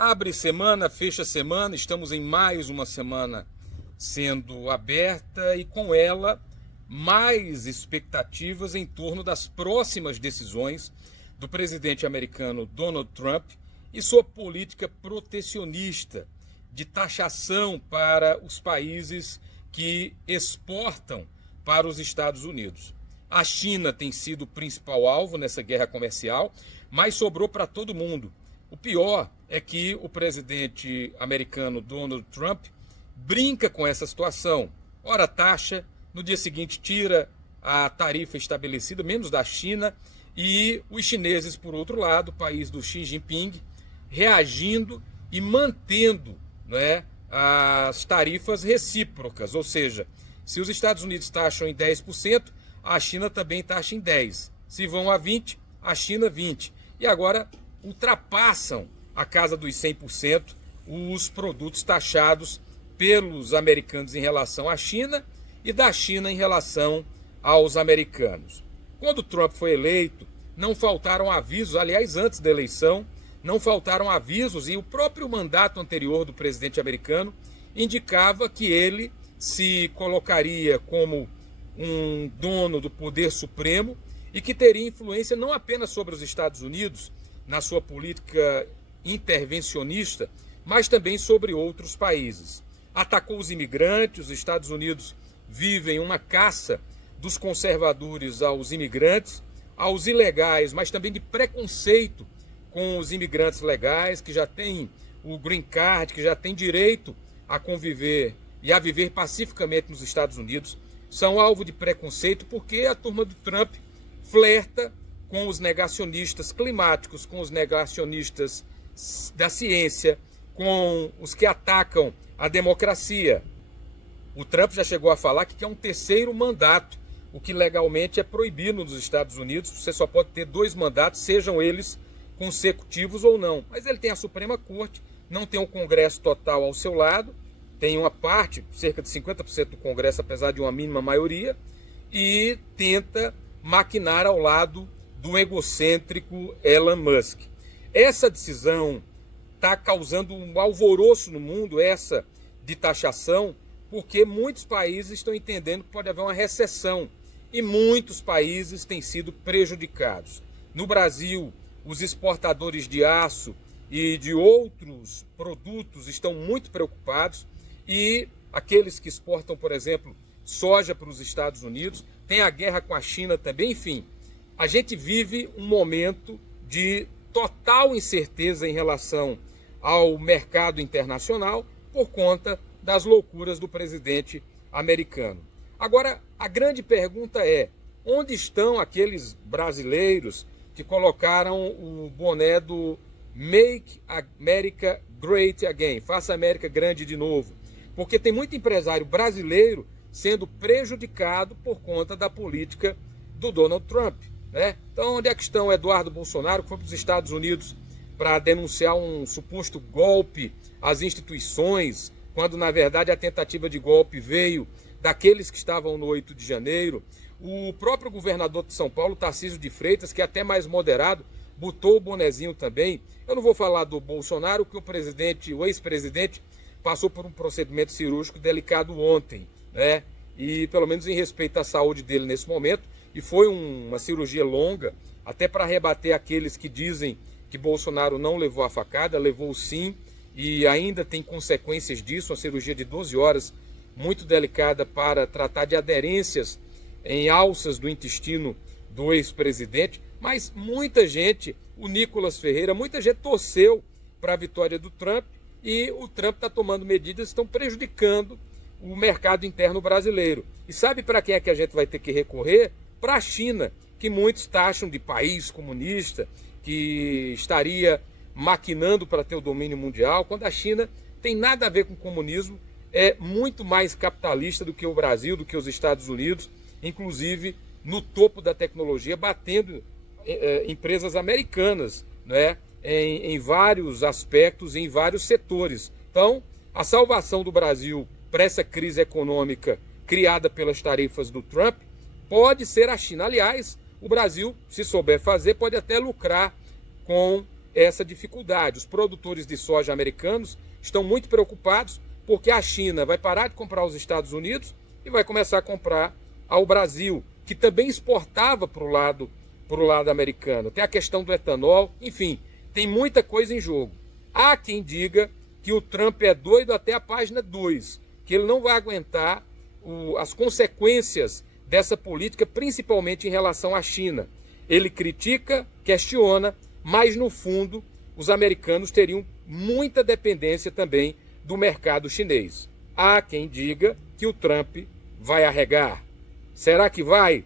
Abre semana, fecha semana, estamos em mais uma semana sendo aberta e com ela mais expectativas em torno das próximas decisões do presidente americano Donald Trump e sua política protecionista de taxação para os países que exportam para os Estados Unidos. A China tem sido o principal alvo nessa guerra comercial, mas sobrou para todo mundo. O pior é que o presidente americano Donald Trump brinca com essa situação. Ora taxa, no dia seguinte tira a tarifa estabelecida, menos da China, e os chineses, por outro lado, o país do Xi Jinping, reagindo e mantendo, as tarifas recíprocas, ou seja, se os Estados Unidos taxam em 10%, a China também taxa em 10%. Se vão a 20%, a China 20%. E agora ultrapassam a casa dos 100% os produtos taxados pelos americanos em relação à China e da China em relação aos americanos. Quando Trump foi eleito, não faltaram avisos, aliás, antes da eleição, não faltaram avisos, e o próprio mandato anterior do presidente americano indicava que ele se colocaria como um dono do poder supremo e que teria influência não apenas sobre os Estados Unidos, na sua política intervencionista, mas também sobre outros países. Atacou os imigrantes, os Estados Unidos vivem uma caça dos conservadores aos imigrantes, aos ilegais, mas também de preconceito com os imigrantes legais, que já têm o green card, que já têm direito a conviver e a viver pacificamente nos Estados Unidos, são alvo de preconceito porque a turma do Trump flerta com os negacionistas climáticos, com os negacionistas da ciência, com os que atacam a democracia. O Trump já chegou a falar que quer um terceiro mandato, o que legalmente é proibido nos Estados Unidos. Você só pode ter 2 mandatos, sejam eles consecutivos ou não. Mas ele tem a Suprema Corte, não tem um Congresso total ao seu lado, tem uma parte, cerca de 50% do Congresso, apesar de uma mínima maioria, e tenta maquinar ao lado do egocêntrico Elon Musk. Essa decisão está causando um alvoroço no mundo, essa de taxação, porque muitos países estão entendendo que pode haver uma recessão e muitos países têm sido prejudicados. No Brasil, os exportadores de aço e de outros produtos estão muito preocupados e aqueles que exportam, por exemplo, soja para os Estados Unidos, tem a guerra com a China também, enfim. A gente vive um momento de total incerteza em relação ao mercado internacional por conta das loucuras do presidente americano. Agora, a grande pergunta é, onde estão aqueles brasileiros que colocaram o boné do Make America Great Again, faça a América grande de novo? Porque tem muito empresário brasileiro sendo prejudicado por conta da política do Donald Trump. Então, onde é que estão Eduardo Bolsonaro, que foi para os Estados Unidos para denunciar um suposto golpe às instituições, quando na verdade a tentativa de golpe veio daqueles que estavam no 8 de janeiro. O próprio governador de São Paulo, Tarcísio de Freitas, que é até mais moderado, botou o bonezinho também. Eu não vou falar do Bolsonaro, porque o ex-presidente, passou por um procedimento cirúrgico delicado ontem, e pelo menos em respeito à saúde dele nesse momento, e foi uma cirurgia longa, até para rebater aqueles que dizem que Bolsonaro não levou a facada, levou sim, e ainda tem consequências disso, uma cirurgia de 12 horas, muito delicada para tratar de aderências em alças do intestino do ex-presidente, mas muita gente, o Nicolas Ferreira, muita gente torceu para a vitória do Trump, e o Trump está tomando medidas que estão prejudicando o mercado interno brasileiro. E sabe para quem é que a gente vai ter que recorrer? Para a China, que muitos taxam de país comunista, que estaria maquinando para ter o domínio mundial, quando a China tem nada a ver com comunismo, é muito mais capitalista do que o Brasil, do que os Estados Unidos, inclusive no topo da tecnologia, batendo empresas americanas, em vários aspectos, em vários setores. Então, a salvação do Brasil para essa crise econômica criada pelas tarifas do Trump pode ser a China. Aliás, o Brasil, se souber fazer, pode até lucrar com essa dificuldade. Os produtores de soja americanos estão muito preocupados porque a China vai parar de comprar aos Estados Unidos e vai começar a comprar ao Brasil, que também exportava para o lado americano. Tem a questão do etanol, enfim, tem muita coisa em jogo. Há quem diga que o Trump é doido até a página 2, que ele não vai aguentar as consequências dessa política, principalmente em relação à China. Ele critica, questiona, mas no fundo os americanos teriam muita dependência também do mercado chinês. Há quem diga que o Trump vai arregar. Será que vai?